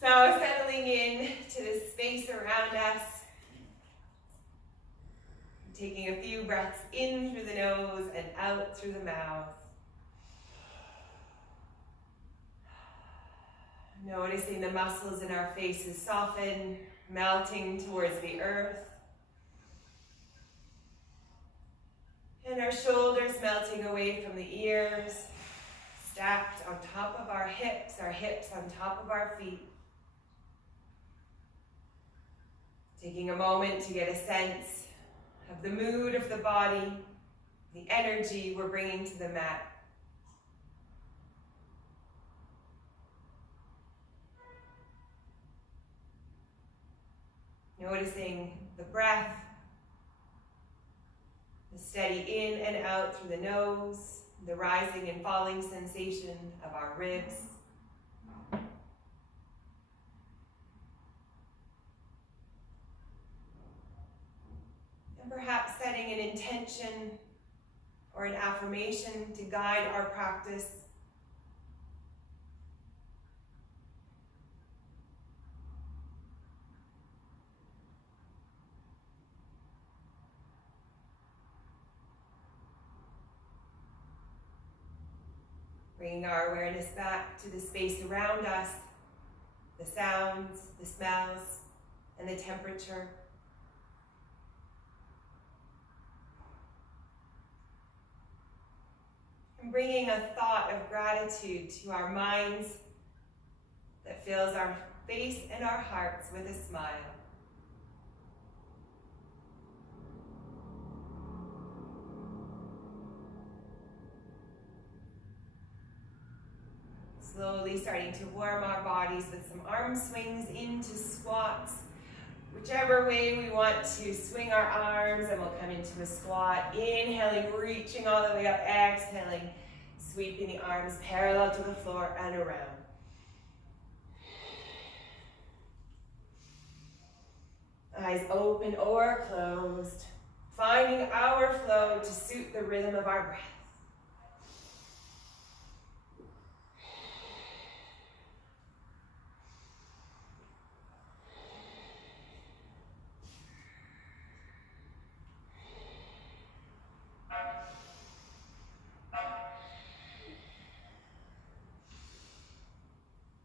So settling in to the space around us. Taking a few breaths in through the nose and out through the mouth. Noticing the muscles in our faces soften, melting towards the earth. And our shoulders melting away from the ears, stacked on top of our hips on top of our feet. Taking a moment to get a sense of the mood of the body, the energy we're bringing to the mat. Noticing the breath, the steady in and out through the nose, the rising and falling sensation of our ribs. And perhaps setting an intention or an affirmation to guide our practice. Bringing our awareness back to the space around us, the sounds, the smells, and the temperature. And bringing a thought of gratitude to our minds that fills our face and our hearts with a smile. Slowly starting to warm our bodies with some arm swings into squats. Whichever way we want to swing our arms, and we'll come into a squat. Inhaling, reaching all the way up. Exhaling, sweeping the arms parallel to the floor and around. Eyes open or closed. Finding our flow to suit the rhythm of our breath.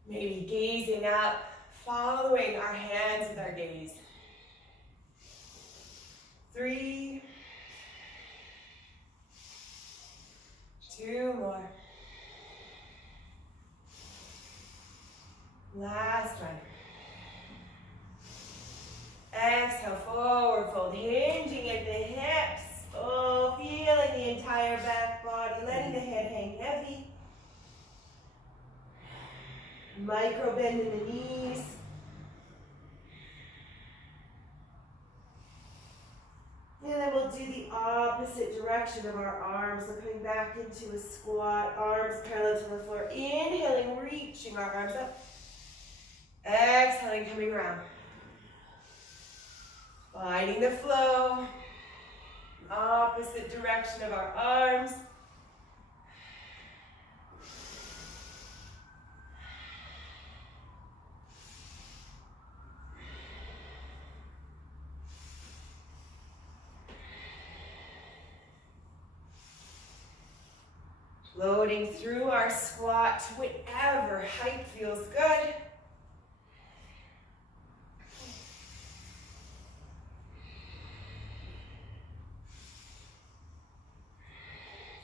Maybe gazing up, following our hands with our gaze. 3, 2 more. Last one. Exhale, forward fold, hinging at the hips. Oh, feeling the entire back body, letting the head hang heavy. Micro bend in the knees. And then we'll do the opposite direction of our arms. So coming back into a squat, arms parallel to the floor. Inhaling, reaching our arms up. Exhaling, coming around. Finding the flow. Opposite direction of our arms. Loading through our squat to whatever height feels good.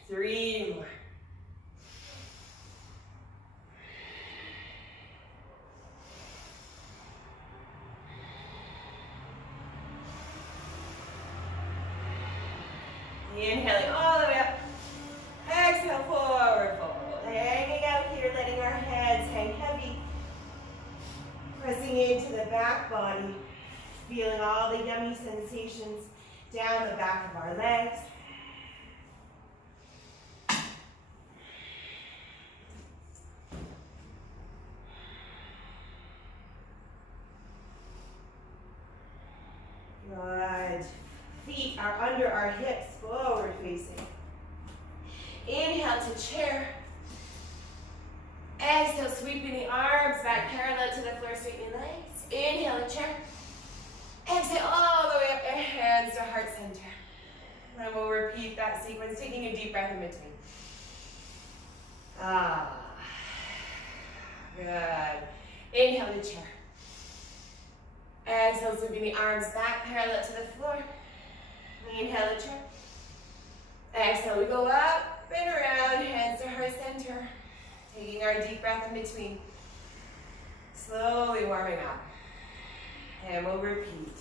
Three more. Inhaling all the way up. Exhale, forward fold. Hanging out here, letting our heads hang heavy. Pressing into the back body. Feeling all the yummy sensations down the back of our legs. Good. Feet are under our hips, forward facing. Inhale to chair. Exhale, sweeping the arms back parallel to the floor, straightening legs. Inhale, a chair. Exhale all the way up, and hands to heart center. And we'll repeat that sequence, taking a deep breath in between. Good. Inhale to chair. Exhale, sweeping the arms back parallel to the floor. Inhale to chair. Exhale, we go up and around, hands to heart center. Taking our deep breath in between. Slowly warming up. And we'll repeat.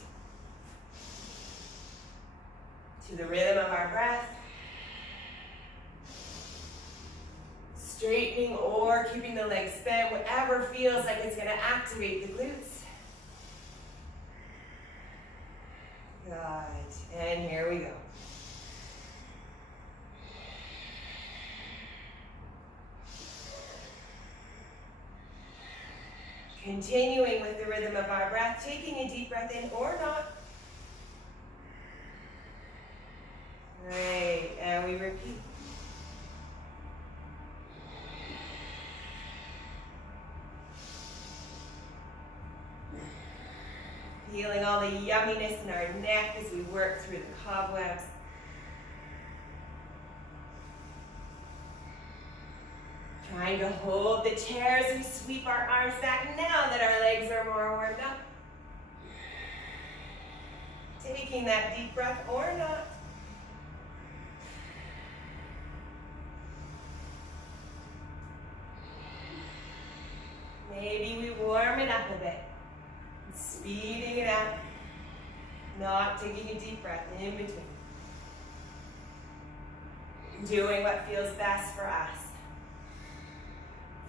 To the rhythm of our breath. Straightening or keeping the legs bent, whatever feels like it's going to activate the glutes. Good. And here we go. Continuing with the rhythm of our breath, taking a deep breath in or not. Great, and we repeat. Feeling all the yumminess in our neck as we work through the cobwebs. Trying to hold the chair as we sweep our arms back now that our legs are more warmed up. Taking that deep breath or not. Maybe we warm it up a bit. Speeding it out. Not taking a deep breath in between. Doing what feels best for us.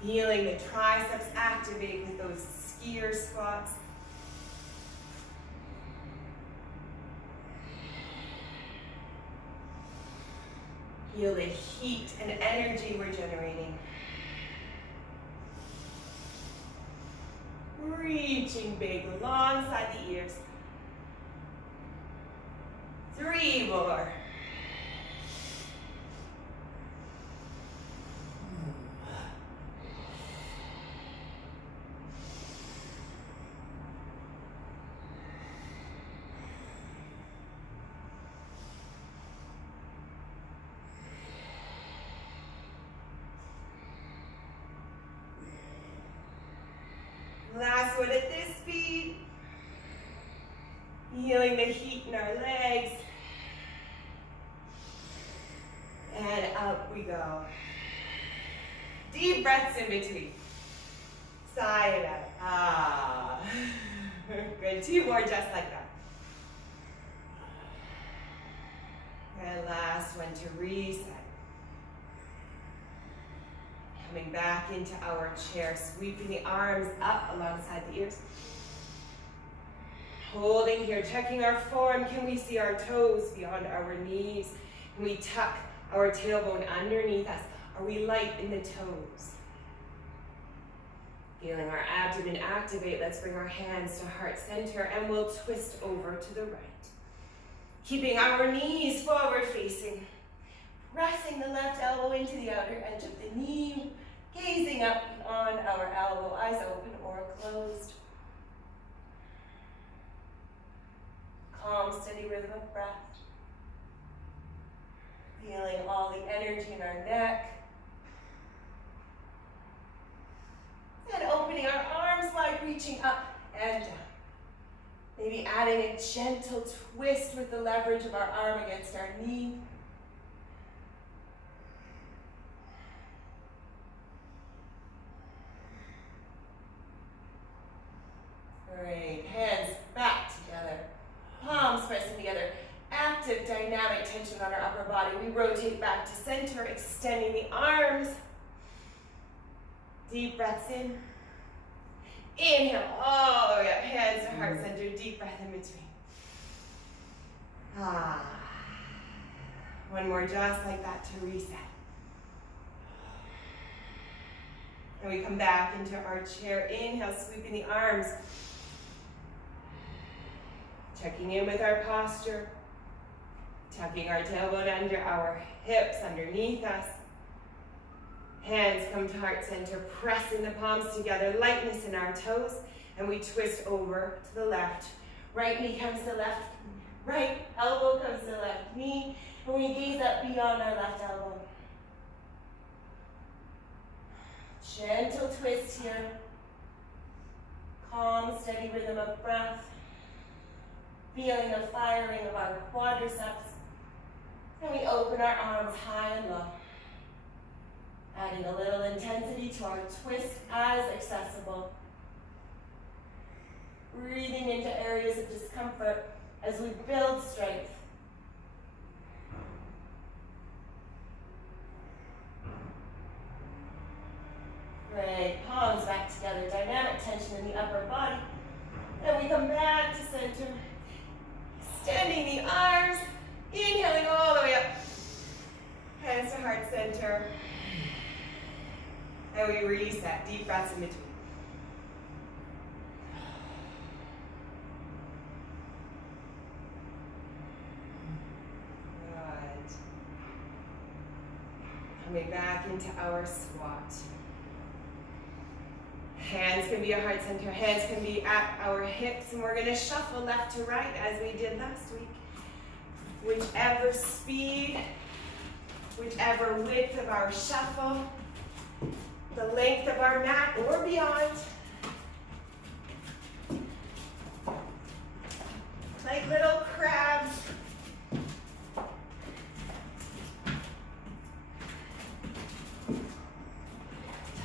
Feeling the triceps activate with those skier squats. Feel the heat and energy we're generating. Reaching big alongside the ears. 3 more. Last one at this speed. Feeling the heat in our legs. And up we go. Deep breaths in between. Sigh it out. Ah. Good. 2 more just like that. And last one to reset. Coming back into our chair, sweeping the arms up alongside the ears. Holding here, checking our form. Can we see our toes beyond our knees? Can we tuck our tailbone underneath us? Are we light in the toes? Feeling our abdomen activate, let's bring our hands to heart center and we'll twist over to the right. Keeping our knees forward facing. Pressing the left elbow into the outer edge of the knee. Gazing up on our elbow, eyes open or closed. Calm, steady rhythm of breath. Feeling all the energy in our neck. And opening our arms wide, reaching up and down. Maybe adding a gentle twist with the leverage of our arm against our knee. Great, hands back together, palms pressing together, active dynamic tension on our upper body. We rotate back to center, extending the arms. Deep breaths in. Inhale all the way up, hands to heart center, deep breath in between. One more just like that to reset. And we come back into our chair. Inhale, sweeping the arms. Checking in with our posture. Tucking our tailbone under our hips, underneath us. Hands come to heart center, pressing the palms together, lightness in our toes, and we twist over to the left. Right knee comes to left, right elbow comes to left knee, and we gaze up beyond our left elbow. Gentle twist here. Calm, steady rhythm of breath. Feeling the firing of our quadriceps. And we open our arms high and low. Adding a little intensity to our twist as accessible. Breathing into areas of discomfort as we build strength. Great, palms back together, dynamic tension in the upper body. And we come back to center. Extending the arms, inhaling all the way up. Hands to heart center. And we reset, deep breaths in between. Good. Coming back into our squat. Hands can be at heart center, hands can be at our hips, and we're going to shuffle left to right as we did last week. Whichever speed, whichever width of our shuffle, the length of our mat or beyond. Like little crabs.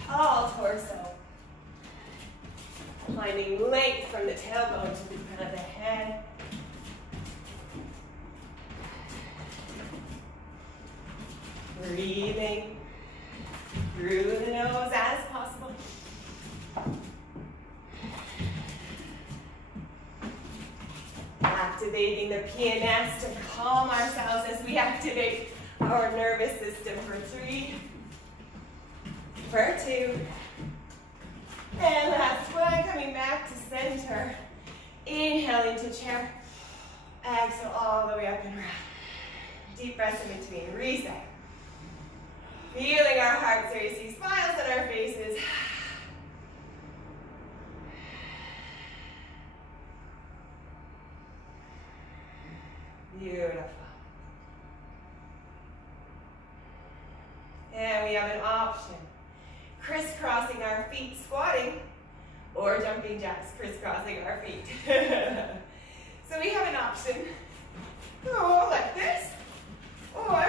Tall torso. Finding length from the tailbone to the front of the head. Breathing through the nose as possible. Activating the PNS to calm ourselves as we activate our nervous system for 3, for 2, and last one, coming back to center. Inhaling to chair. Exhale all the way up and around. Deep breaths in between. Reset. Feeling our hearts race, smiles on our faces. Beautiful. And we have an option. Crisscrossing our feet, squatting, or jumping jacks, crisscrossing our feet. So we have an option. Go like this, or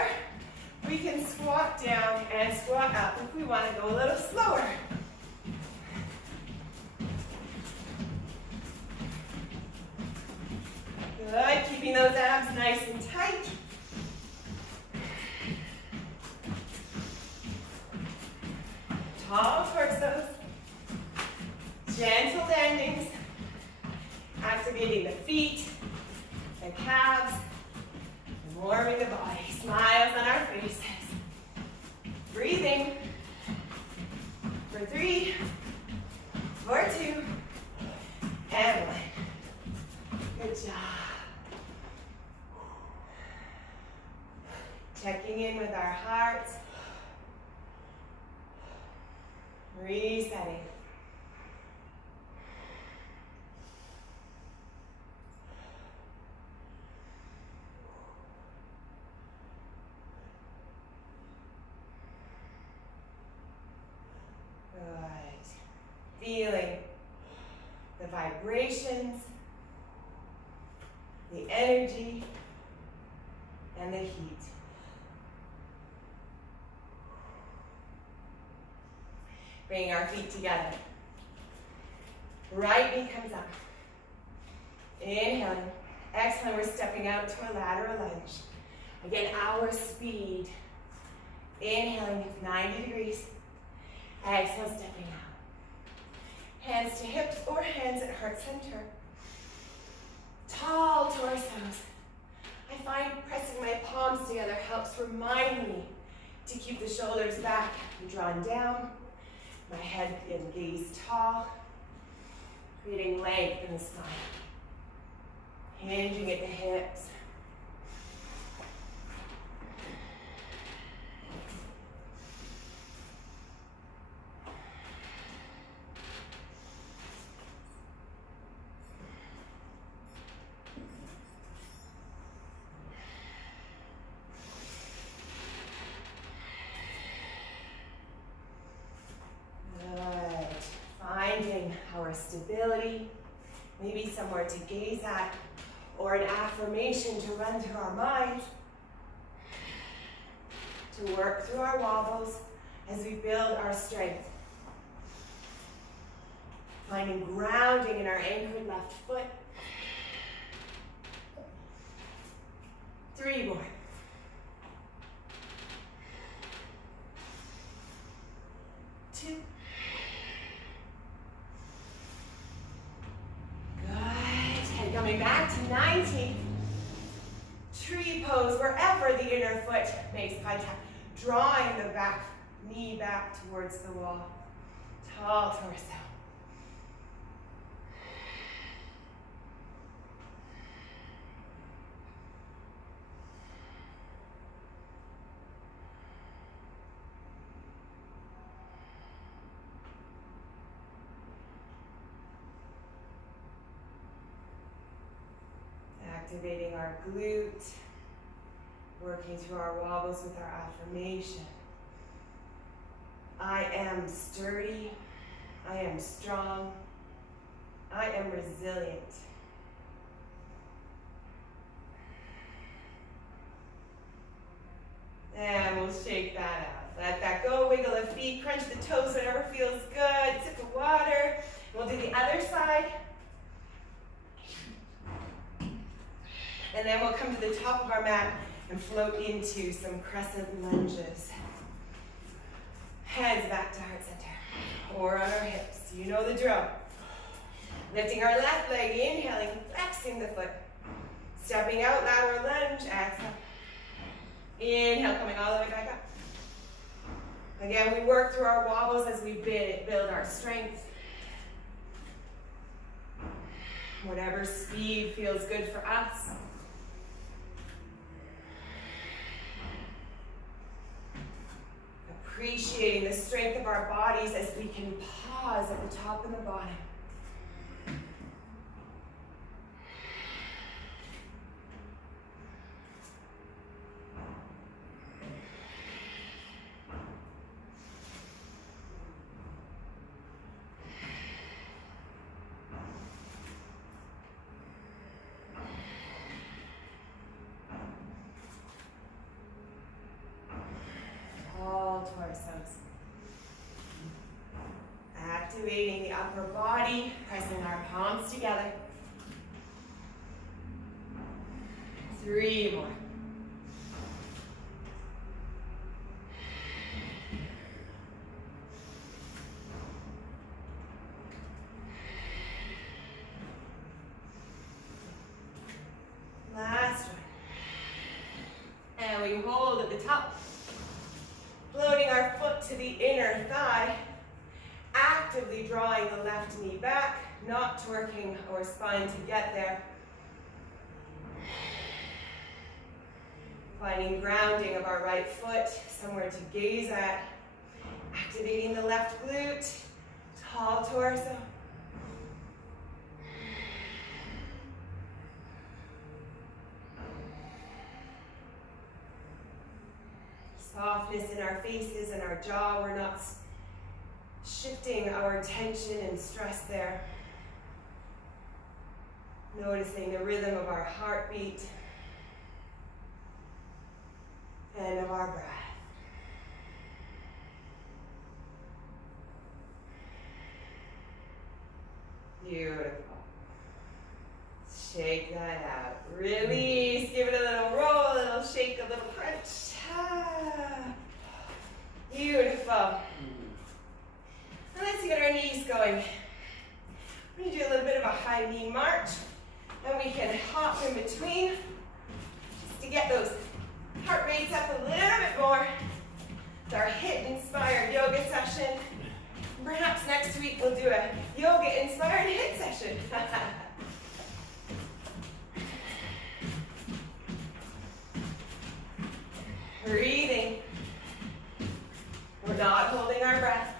we can squat down and squat up if we want to go a little slower. Good, keeping those abs nice and tight. Tall torsos, gentle landings, activating the feet, the calves, and warming the body. Smiles on our faces. Breathing for 3, for 2, and 1. Good job. Checking in with our hearts. Resetting. Good. Feeling the vibrations, the energy, and the heat. Bringing our feet together. Right knee comes up. Inhaling. Exhaling, we're stepping out to a lateral lunge. Again, our speed. Inhaling, 90 degrees. Exhale, stepping out. Hands to hips or hands at heart center. Tall torsos. I find pressing my palms together helps remind me to keep the shoulders back and drawn down. My head and gaze tall, creating length in the spine. Hinging at the hips. for stability, maybe somewhere to gaze at, or an affirmation to run through our minds, to work through our wobbles as we build our strength. Finding grounding in our anchored left foot. 3 more. 2. Good. And coming back to 90. Tree pose wherever the inner foot makes contact. Drawing the back knee back towards the wall. Tall torso. Activating our glute, working through our wobbles with our affirmation. I am sturdy, I am strong, I am resilient. And we'll shake that out. Let that go, wiggle the feet, crunch the toes, whatever feels good. Sip of water. We'll do the other side. And then we'll come to the top of our mat and float into some crescent lunges. Hands back to heart center or on our hips. You know the drill. Lifting our left leg, inhaling, flexing the foot. Stepping out, lateral lunge, exhale. Inhale, coming all the way back up. Again, we work through our wobbles as we build our strength. Whatever speed feels good for us. Appreciating the strength of our bodies as we can pause at the top and the bottom. Activating the upper body, pressing our palms together. 3 more. Last one. And we hold at the top, floating our foot to the inner thigh. Actively drawing the left knee back, not torquing our spine to get there. Finding grounding of our right foot, somewhere to gaze at. Activating the left glute, tall torso. Softness in our faces and our jaw. We're not shifting our tension and stress there. Noticing the rhythm of our heartbeat and of our breath. Beautiful. Shake that out. Release. Give it a little roll, a little shake, a little crunch. Beautiful. And let's get our knees going. We're going to do a little bit of a high knee march. And we can hop in between just to get those heart rates up a little bit more. It's our HIIT-inspired yoga session. Perhaps next week we'll do a yoga-inspired HIIT session. Breathing. We're not holding our breath.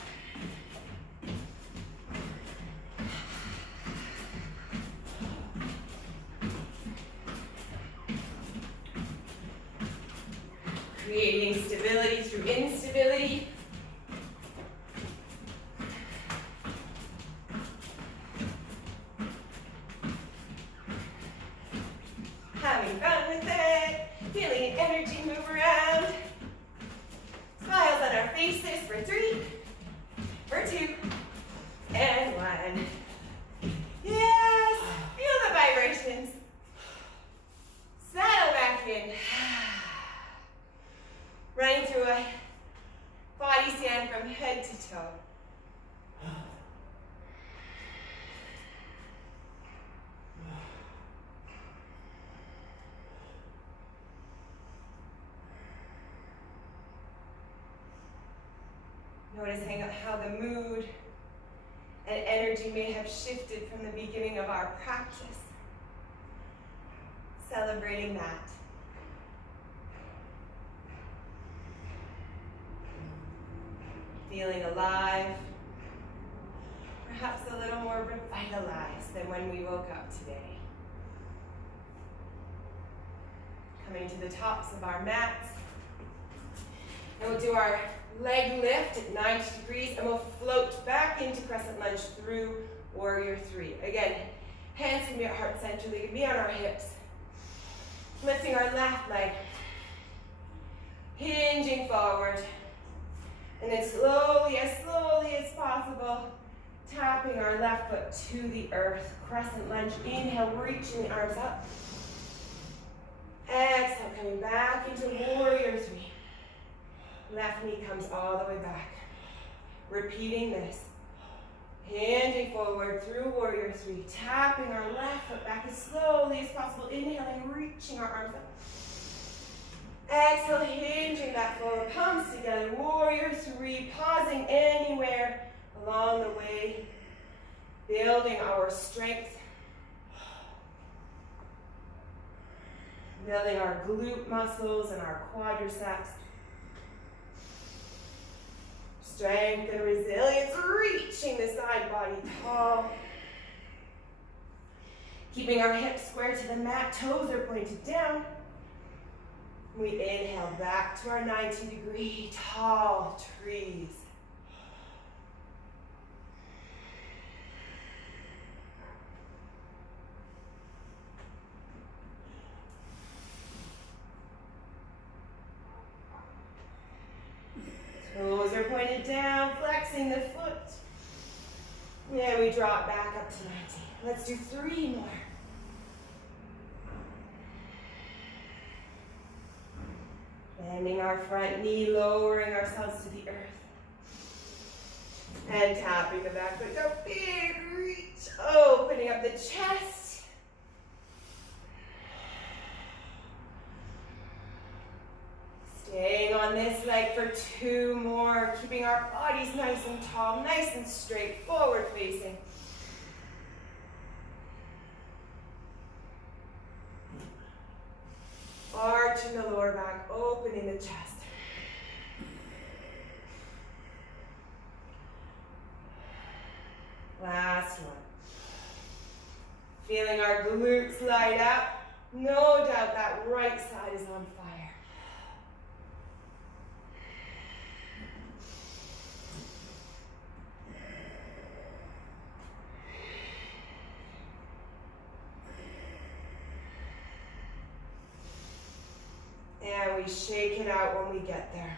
Creating stability through instability. face this for 3, for 2, and 1. Yes, feel the vibrations. Settle back in. Running through a body scan from head to toe. Noticing how the mood and energy may have shifted from the beginning of our practice. Celebrating that. Feeling alive, perhaps a little more revitalized than when we woke up today. Coming to the tops of our mats. And we'll do our leg lift at 90 degrees and we'll float back into crescent lunge through warrior 3. Again, hands can be at heart center, they can be on our hips. Lifting our left leg, hinging forward, and then slowly as possible, tapping our left foot to the earth. Crescent lunge, inhale, reaching the arms up. Exhale, coming back into warrior 3. Left knee comes all the way back. Repeating this. Hinging forward through warrior 3, tapping our left foot back as slowly as possible, inhaling, reaching our arms up. Exhale, hinging back forward, palms together, warrior 3, pausing anywhere along the way, building our strength, building our glute muscles and our quadriceps. Strength and resilience, reaching the side body tall. Keeping our hips square to the mat, toes are pointed down. We inhale back to our 90-degree tall trees. Toes are pointed down, flexing the foot. Yeah, we drop back up to 90. Let's do 3 more. Bending our front knee, lowering ourselves to the earth. And tapping the back foot down, big reach, opening up the chest. Staying on this leg for 2 more, keeping our bodies nice and tall, nice and straight, forward facing. Arching the lower back, opening the chest. Last one. Feeling our glutes light up. No doubt that right side is on fire. And we shake it out when we get there.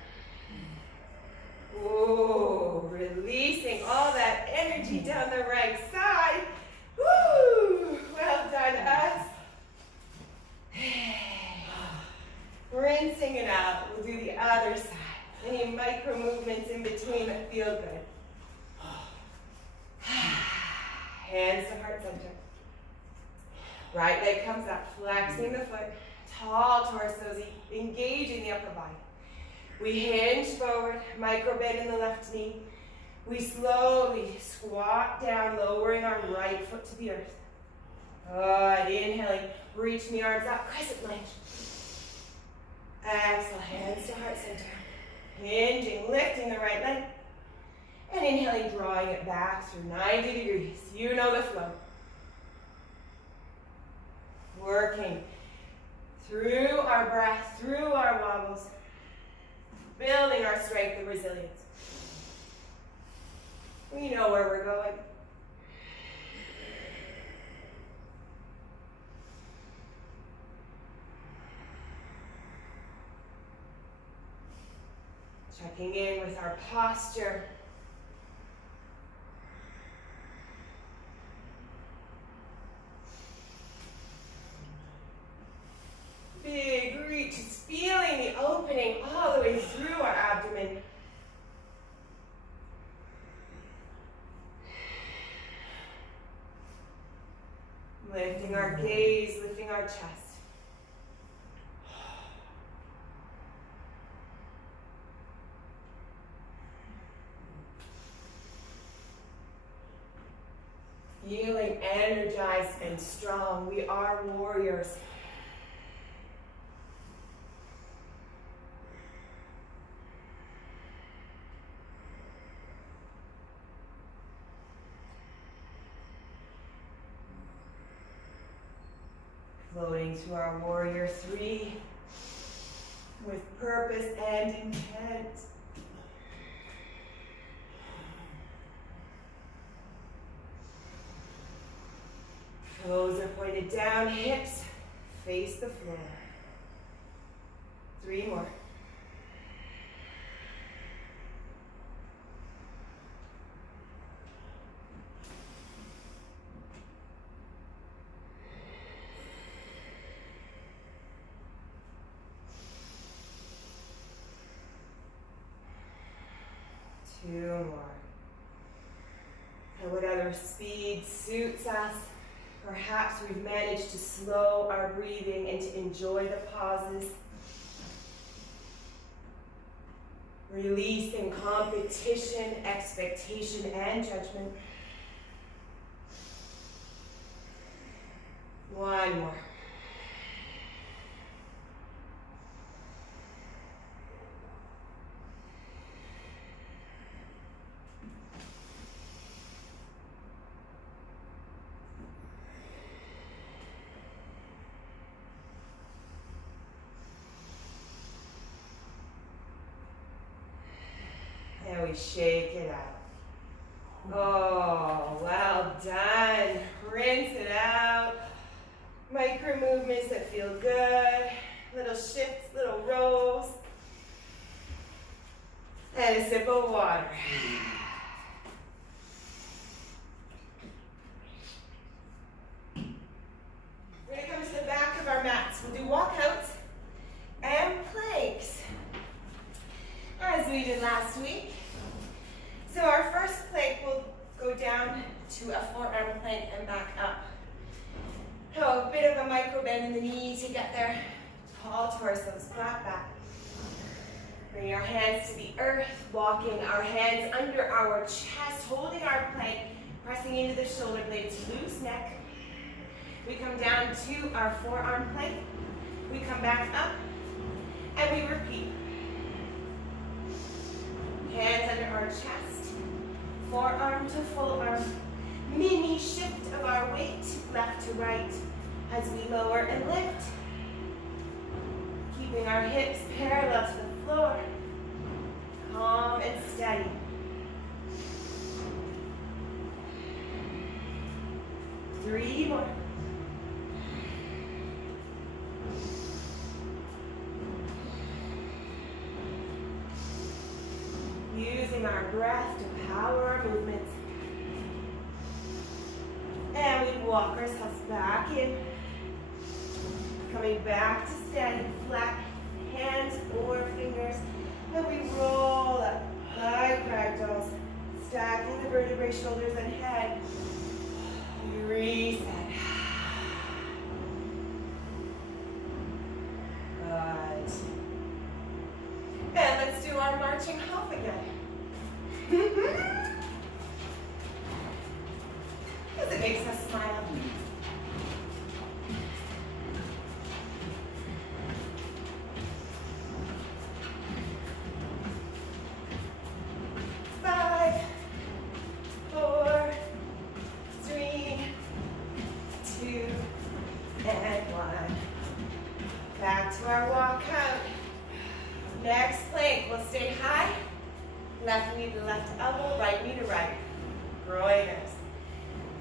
Ooh, releasing all that energy down the right side. Woo! Well done, us. Rinsing it out. We'll do the other side. Any micro movements in between that feel good. Hands to heart center. Right leg comes up, flexing the foot. Tall torsos, engaging the upper body. We hinge forward, micro bend in the left knee. We slowly squat down, lowering our right foot to the earth. Good, inhaling, reaching the arms up, crescent lunge. Exhale, hands to heart center. Hinging, lifting the right leg. And inhaling, drawing it back through 90 degrees. You know the flow. Working through our breath, through our wobbles, building our strength and resilience. We know where we're going. Check Checking in with our posture. Big reaches, feeling the opening all the way through our abdomen. Lifting our gaze, lifting our chest. Feeling energized and strong. We are warriors. Floating to our warrior 3 with purpose and intent. Toes are pointed down, hips face the floor. 3 more. Two more. And whatever speed suits us, perhaps we've managed to slow our breathing and to enjoy the pauses. Releasing competition, expectation, and judgment. 1 more. And we shake it out. Oh, well done. Rinse it out. Micro movements that feel good. Little shifts, little rolls. And a sip of water. We're going to come to the back of our mats. We'll do walkouts and planks, as we did last week. So our first plank will go down to a forearm plank and back up. So a bit of a micro bend in the knees to get there. Tall torsos, flat back. Bring our hands to the earth, walking our hands under our chest, holding our plank, pressing into the shoulder blades, loose neck. We come down to our forearm plank. We come back up, and we repeat. Hands under our chest, forearm to full arm. Mini shift of our weight, left to right, as we lower and lift. Keeping our hips parallel to the floor. Calm and steady. Three more. Using our breath to power our movements. And we walk ourselves back in. Coming back to standing flat, hands or fingers. Then we roll up, high ragdolls, stacking the vertebrae, shoulders and head. Reset. Good. And let's do our marching hop again. Because it makes us smile. Left knee to left elbow, right knee to right. Groiners.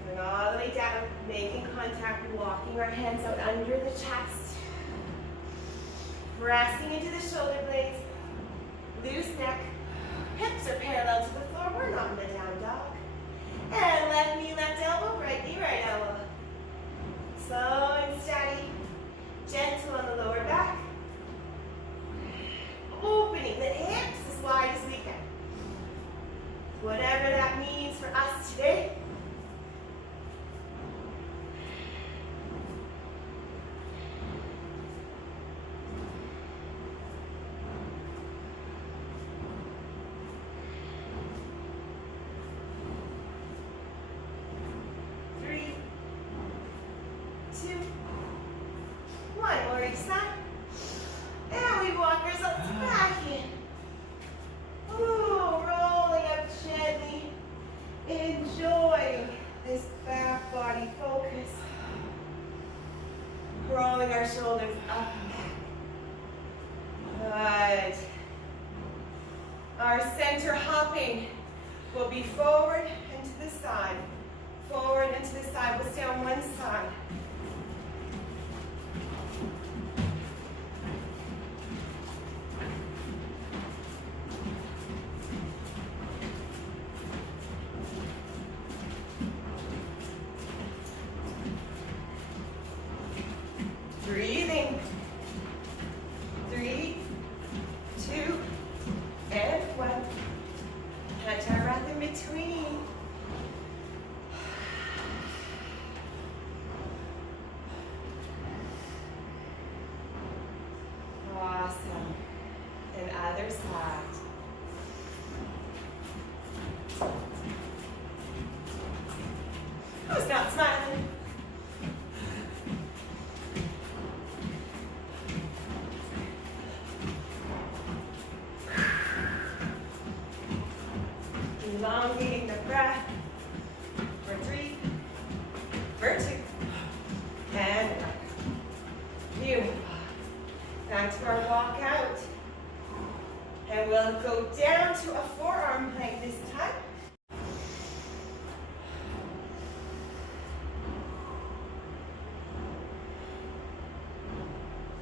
Going all the way down, making contact, walking our hands out under the chest. Pressing into the shoulder blades. Loose neck. Whatever that means for us today. Breathing. 3, 2, and 1. Catch our breath in between. Awesome. And other side. Who's not smiling? Elongating the breath for 3, for 2, and 1. Beautiful. Back to our walk out. And we'll go down to a forearm plank this time.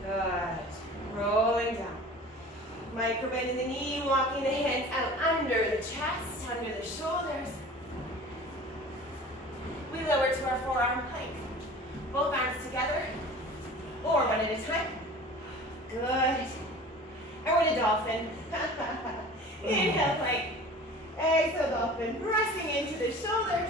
Good. Rolling down. Micro bend in the knee, walking the hands out under the chest, under the shoulders. We lower to our forearm plank. Both arms together, or one at a time. Good. And we're in a dolphin. Inhale, plank. Exhale, dolphin. Pressing into the shoulders.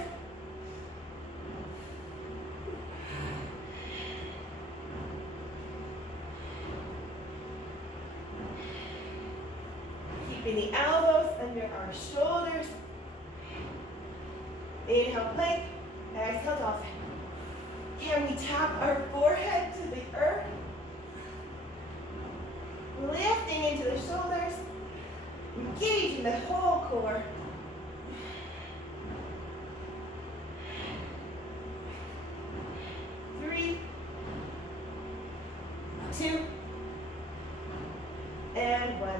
Keeping the elbows under our shoulders. Inhale, plank. Exhale, dolphin. Can we tap our forehead to the earth? Lifting into the shoulders. Engaging the whole core. Three, 2, and 1.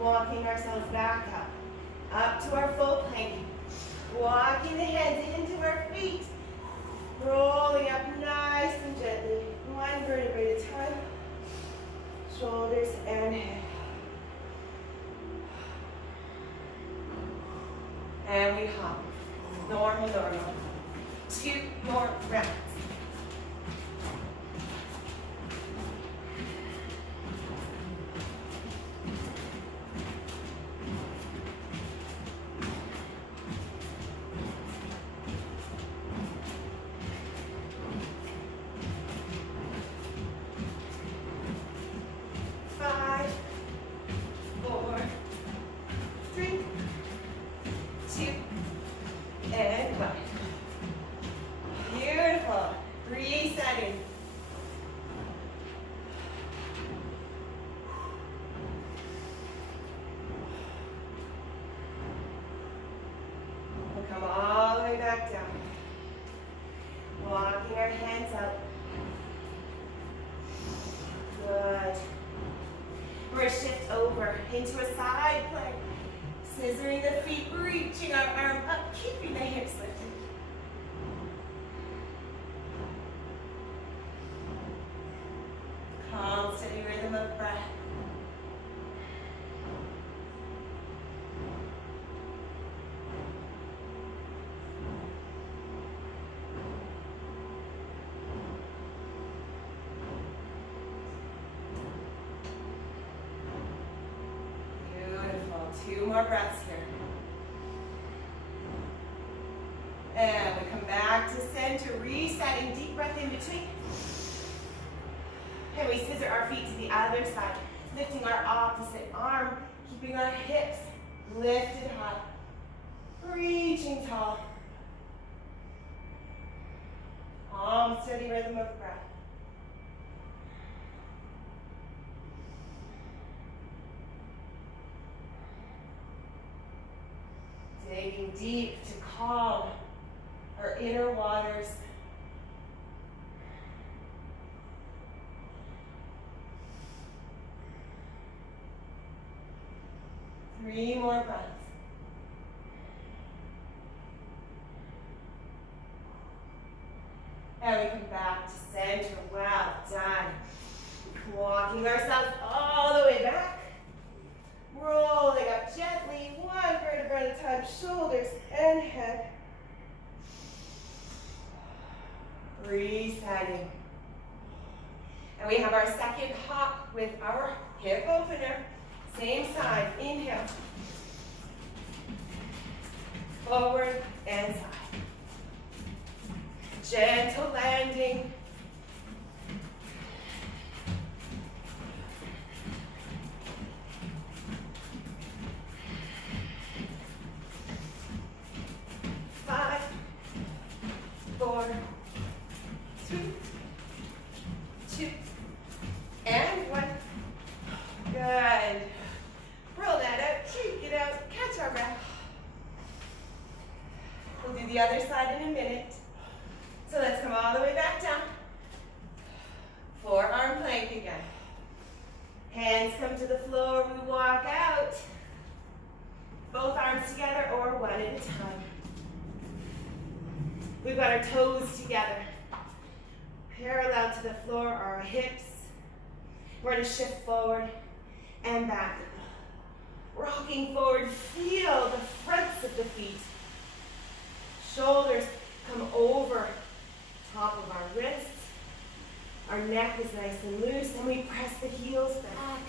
Walking ourselves back up to our full plank. Walking the hands into our feet. Rolling up nice and gently. One vertebrae at a time. Shoulders and head. And we hop. Normal, normal. 2 more breaths. Come all the way back down. Walking our hands up. Good. We're going to shift over into a side plank. Scissoring the feet, reaching our arm up, keeping the hips lifted. Calm, steady rhythm of breath. Beautiful. 2 more breaths here. And we come back to center, resetting, deep breath in between. And we scissor our feet to the other side, lifting our opposite arm, keeping our hips lifted high, reaching tall. Calm, steady rhythm of breath. Digging deep to calm our inner waters. Three more breaths. And we come back to center. Well done. Walking ourselves all the way back. Rolling up gently, one vertebra at a time, shoulders and head. Resetting. And we have our second hop with our hip opener. Same side, inhale. Forward and side. Gentle landing. Five, four, three, two, and one. Good. Roll that out, shake it out, catch our breath. We'll do the other side in a minute. So let's come all the way back down. Forearm plank again. Hands come to the floor, we walk out. Both arms together or one at a time. We've got our toes together. Parallel to the floor are our hips. We're going to shift forward and back. Rocking forward, feel the fronts of the feet. Shoulders come over top of our wrists. Our neck is nice and loose, and we press the heels back,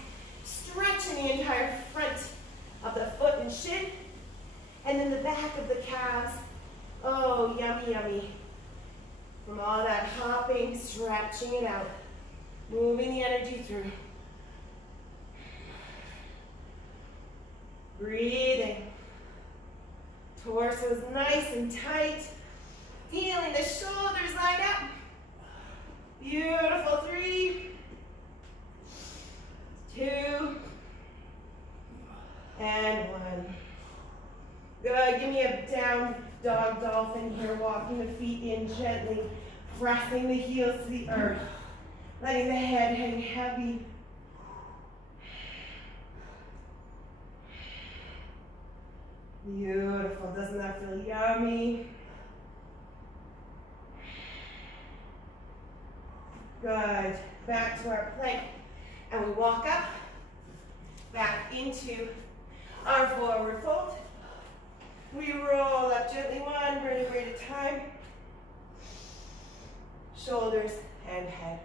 stretching the entire front of the foot and shin, and then the back of the calves. Oh, yummy, yummy. From all that hopping, stretching it out, moving the energy through. Breathing. Torso's nice and tight. Feeling the shoulders line up. Beautiful. 3, 2, and 1. Good. Give me a down dog dolphin here, walking the feet in gently, pressing the heels to the earth, letting the head hang heavy. Beautiful. Doesn't that feel yummy? Good. Back to our plank. And we walk up, back into our forward fold. We roll up gently, one vertebrae at a time. Shoulders and head.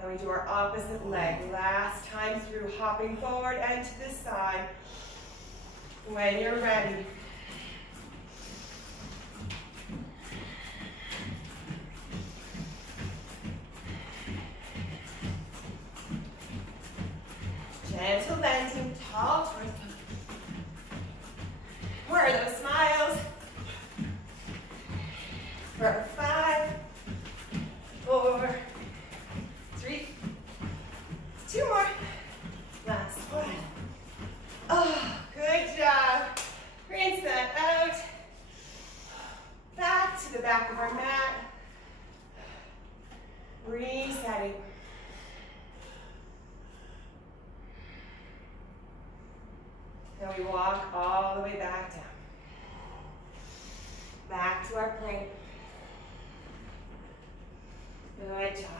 And we do our opposite leg. Last time through, hopping forward and to the side. When you're ready. Gentle landing, tall torso. Where are those smiles? For 5, 4, 3, 2 more. Last one. Oh, good job. Rinse that out. Back to the back of our mat. Resetting. And we walk all the way back down. Back to our plank. Good job.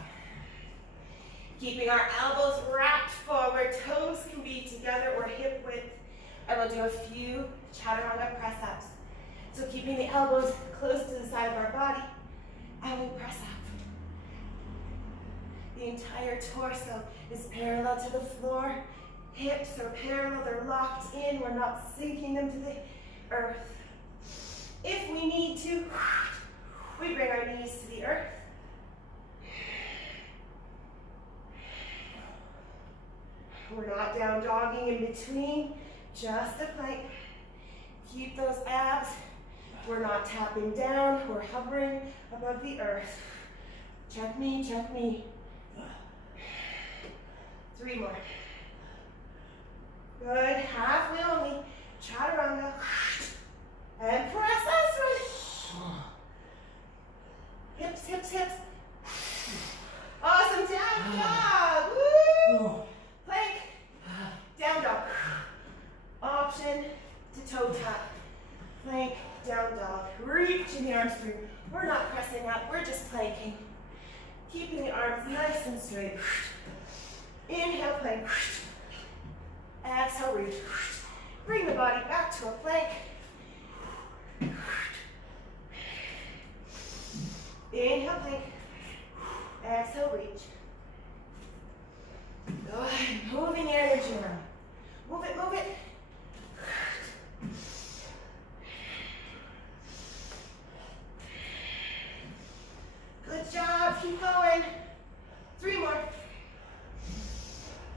Keeping our elbows wrapped forward, toes can be together or hip width. And we'll do a few chaturanga press-ups. So keeping the elbows close to the side of our body, and we press up. The entire torso is parallel to the floor. Hips are parallel, they're locked in. We're not sinking them to the earth. If we need to, we bring our knees to the earth. We're not down dogging in between, just a plank. Keep those abs. We're not tapping down, we're hovering above the earth. Check me, check me. 3 more. Good, halfway only. Chaturanga. And press us right. Hips, hips, hips. Awesome, down dog. Woo! Plank, down dog. Option to toe tap. Plank, down dog. Reaching the arms through. We're not pressing up, we're just planking. Keeping the arms nice and straight. Inhale, plank. Exhale, reach. Bring the body back to a plank. Inhale, plank. Exhale, reach. Good. Moving energy around. Move it, move it. Good job. Keep going. 3 more.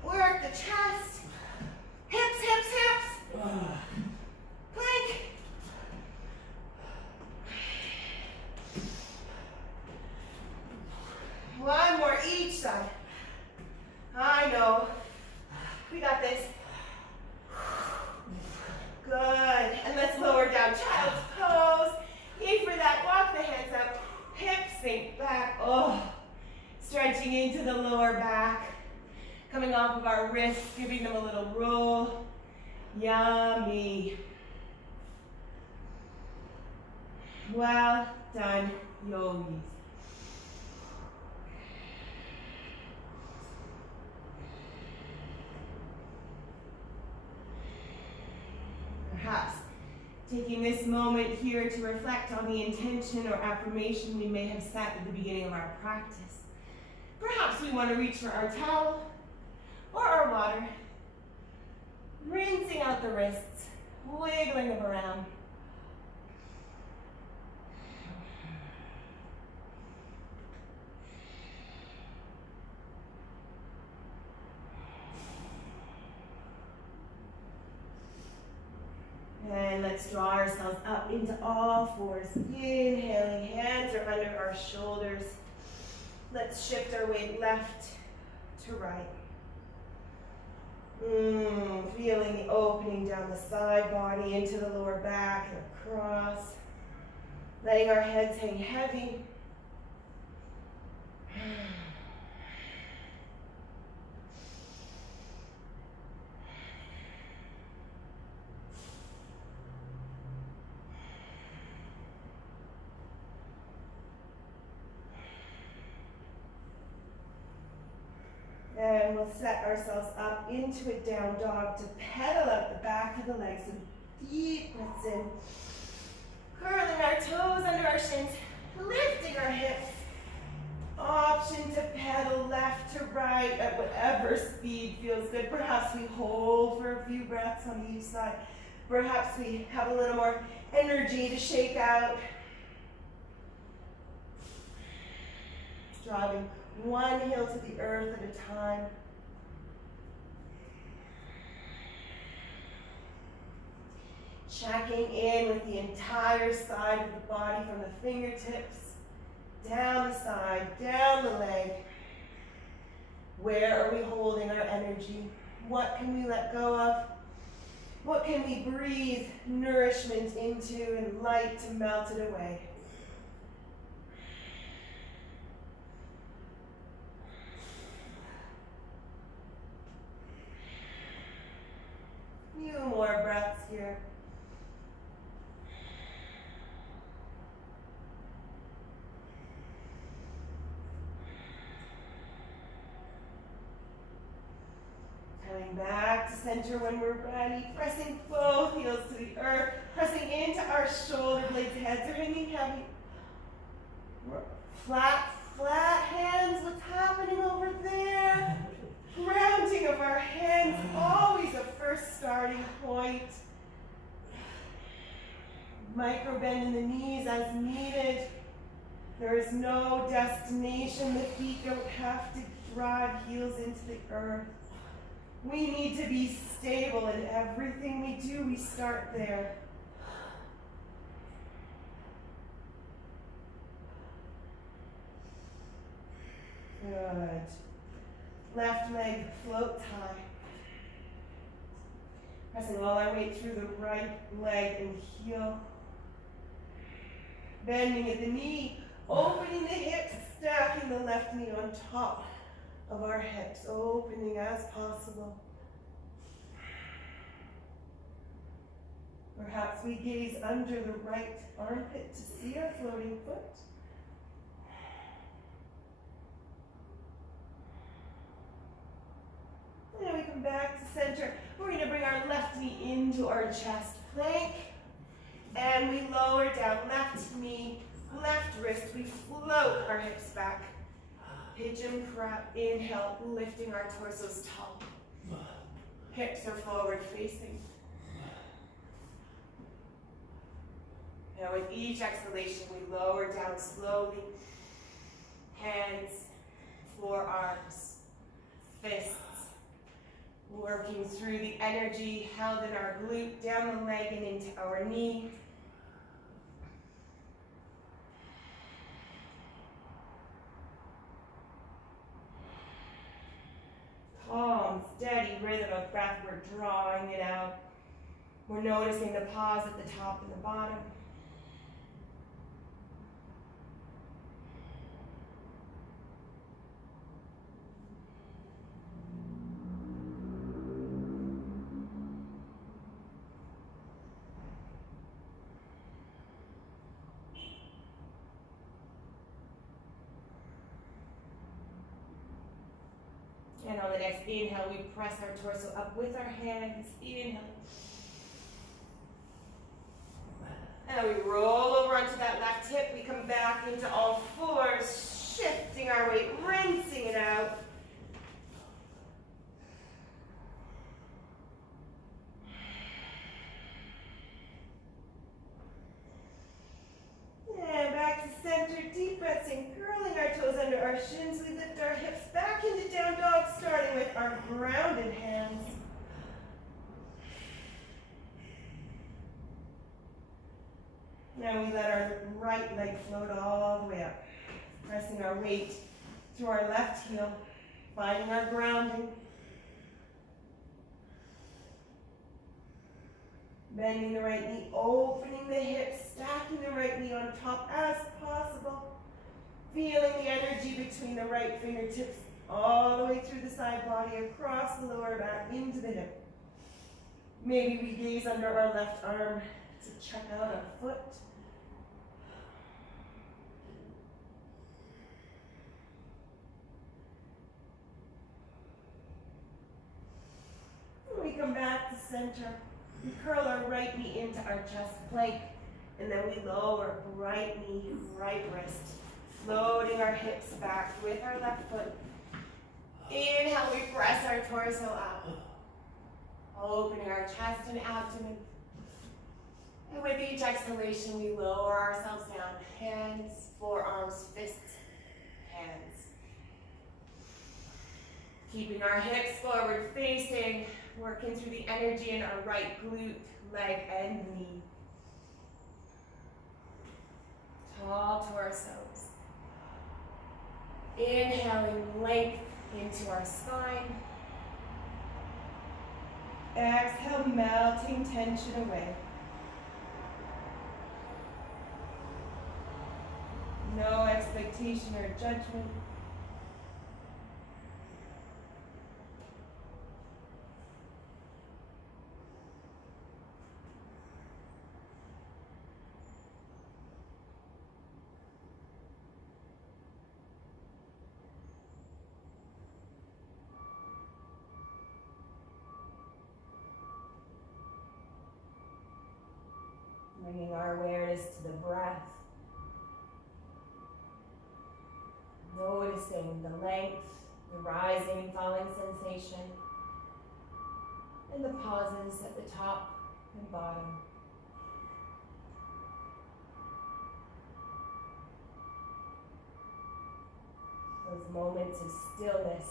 Work the chest. Hips, hips, hips. Plank. One more each side. I know. We got this. Good. And let's lower down child's pose. Aim for that. Walk the hands up. Hips sink back. Oh. Stretching into the lower back. Coming off of our wrists, giving them a little roll. Yummy. Well done, yogis. Perhaps taking this moment here to reflect on the intention or affirmation we may have set at the beginning of our practice. Perhaps we want to reach for our towel or our water, rinsing out the wrists, wiggling them around. And let's draw ourselves up into all fours. Inhaling, hands are under our shoulders. Let's shift our weight left to right. Feeling the opening down the side body into the lower back and across. Letting our heads hang heavy. And we'll set ourselves up into a down dog to pedal out the back of the legs. So deep breaths in. Curling our toes under our shins. Lifting our hips. Option to pedal left to right at whatever speed feels good. Perhaps we hold for a few breaths on each side. Perhaps we have a little more energy to shake out. Driving one heel to the earth at a time. Checking in with the entire side of the body from the fingertips, down the side, down the leg. Where are we holding our energy? What can we let go of? What can we breathe nourishment into and light to melt it away? Few more breaths here. Coming back to center when we're ready. Pressing both heels to the earth. Pressing into our shoulder blades. Heads are hanging heavy. Flat, flat hands. What's happening over there? Grounding of our hands, always a first starting point. Micro bend in the knees as needed. There is no destination. The feet don't have to drive heels into the earth. We need to be stable in everything we do. We start there. Good. Left leg floats high. Pressing all our weight through the right leg and heel. Bending at the knee, opening the hips, stacking the left knee on top of our hips, opening as possible. Perhaps we gaze under the right armpit to see our floating foot. And then we come back to center. We're going to bring our left knee into our chest plank. And we lower down left knee, left wrist. We float our hips back. Pigeon prep. Inhale, lifting our torsos tall. Hips are forward facing. Now with each exhalation, we lower down slowly. Hands, forearms, fists. Working through the energy held in our glute, down the leg and into our knee. Calm, steady rhythm of breath. We're drawing it out. We're noticing the pause at the top and the bottom. And on the next inhale, we press our torso up with our hands. Inhale. And we roll over onto that left hip. We come back into all fours, shifting our weight, rinsing it out. And back to center, deep breaths in, curling our toes under our shins. We lift our hips back into down dog, starting with our grounded hands. Now we let our right leg float all the way up, pressing our weight through our left heel, finding our grounding. Bending the right knee, opening the hips, stacking the right knee on top as possible. Feeling the energy between the right fingertips all the way through the side body, across the lower back, into the hip. Maybe we gaze under our left arm to check out our foot. We come back to center. We curl our right knee into our chest plank, and then we lower right knee, right wrist, floating our hips back with our left foot. Inhale, we press our torso up, opening our chest and abdomen. And with each exhalation, we lower ourselves down. Hands, forearms, fists, hands. Keeping our hips forward facing, working through the energy in our right glute, leg, and knee. Tall torsos. Inhaling length into our spine. Exhale, melting tension away. No expectation or judgment. Bringing our awareness to the breath. Noticing the length, the rising and falling sensation, and the pauses at the top and bottom. moments of stillness.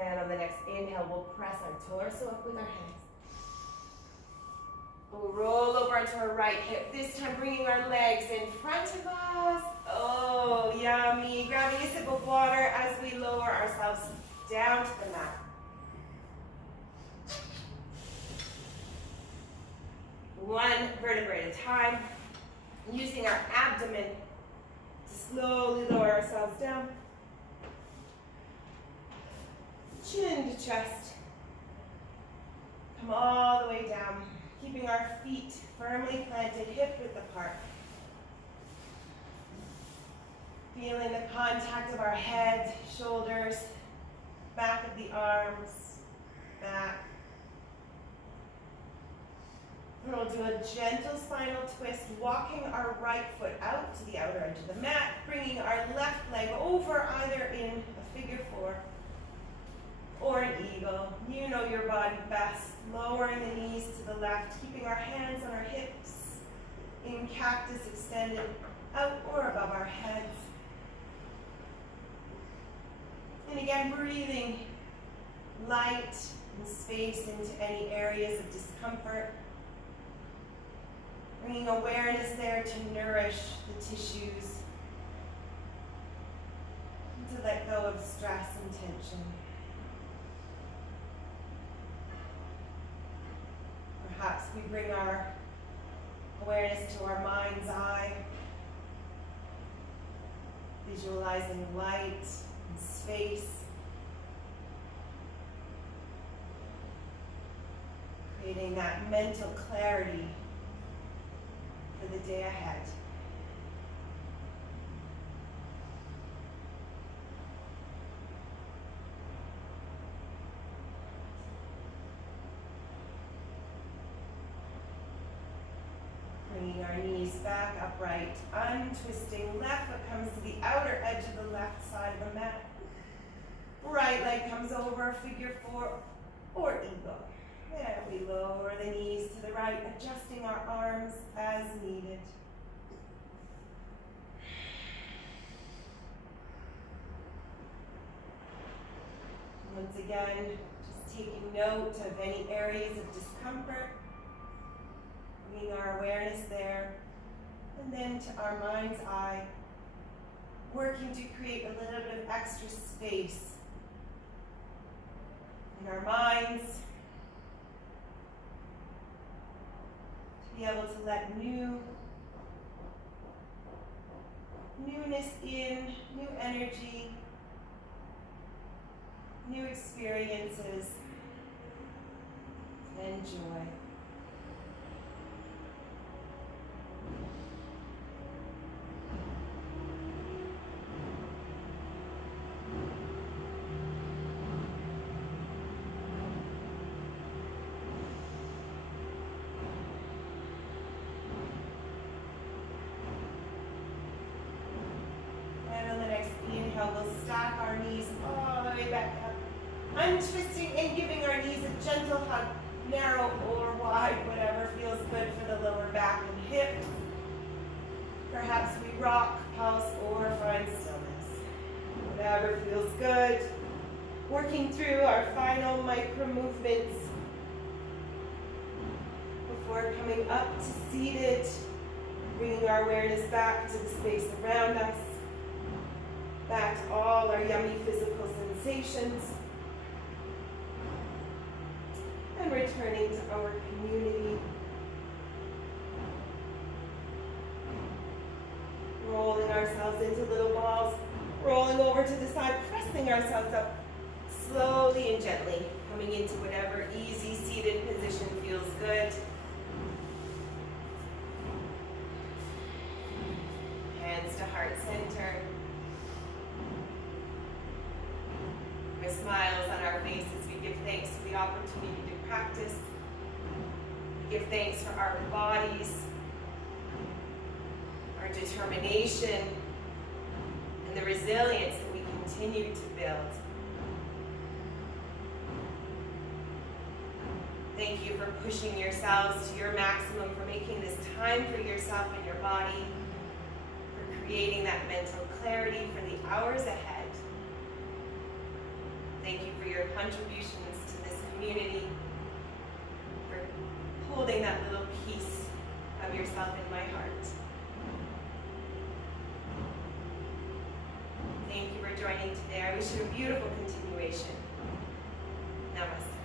And on the next inhale, we'll press our torso up with our hands. We'll roll over onto our right hip, this time bringing our legs in front of us. Oh, yummy. Grabbing a sip of water as we lower ourselves down to the mat. One vertebrae at a time, using our abdomen to slowly lower ourselves down. Chin to chest. Come all the way down, keeping our feet firmly planted, hip width apart. Feeling the contact of our head, shoulders, back of the arms, back. And we'll do a gentle spinal twist, walking our right foot out to the outer edge of the mat, bringing our left leg over either in a figure four or an eagle. You know your body best. Lowering the knees to the left, keeping our hands on our hips, in cactus extended out or above our heads. And again, breathing light and space into any areas of discomfort. Bringing awareness there to nourish the tissues, and to let go of stress and tension. Perhaps we bring our awareness to our mind's eye, visualizing light and space, creating that mental clarity for the day ahead. Bringing our knees back upright, untwisting. Left foot comes to the outer edge of the left side of the mat. Right leg comes over, figure four or eagle. There we lower the knees to the right, adjusting our arms as needed. Once again, just taking note of any areas of discomfort, bringing our awareness there, and then to our mind's eye, working to create a little bit of extra space in our minds, to be able to let newness in, new energy, new experiences, and joy. We'll stack our knees all the way back up, untwisting and giving our knees a gentle hug, narrow or wide, whatever feels good for the lower back and hips. Perhaps we rock, pulse, or find stillness. Whatever feels good. Working through our final micro movements before coming up to seated, bringing our awareness back to the space around us. Back to all our yummy physical sensations. And returning to our community. Rolling ourselves into little balls. Rolling over to the side, pressing ourselves up slowly and gently. Coming into whatever easy seated position feels good. Hands to heart center. With smiles on our faces, we give thanks for the opportunity to practice. We give thanks for our bodies, our determination, and the resilience that we continue to build. Thank you for pushing yourselves to your maximum, for making this time for yourself and your body, for creating that mental clarity for the hours ahead. Thank you for your contributions to this community, for holding that little piece of yourself in my heart. Thank you for joining today. I wish you a beautiful continuation. Namaste.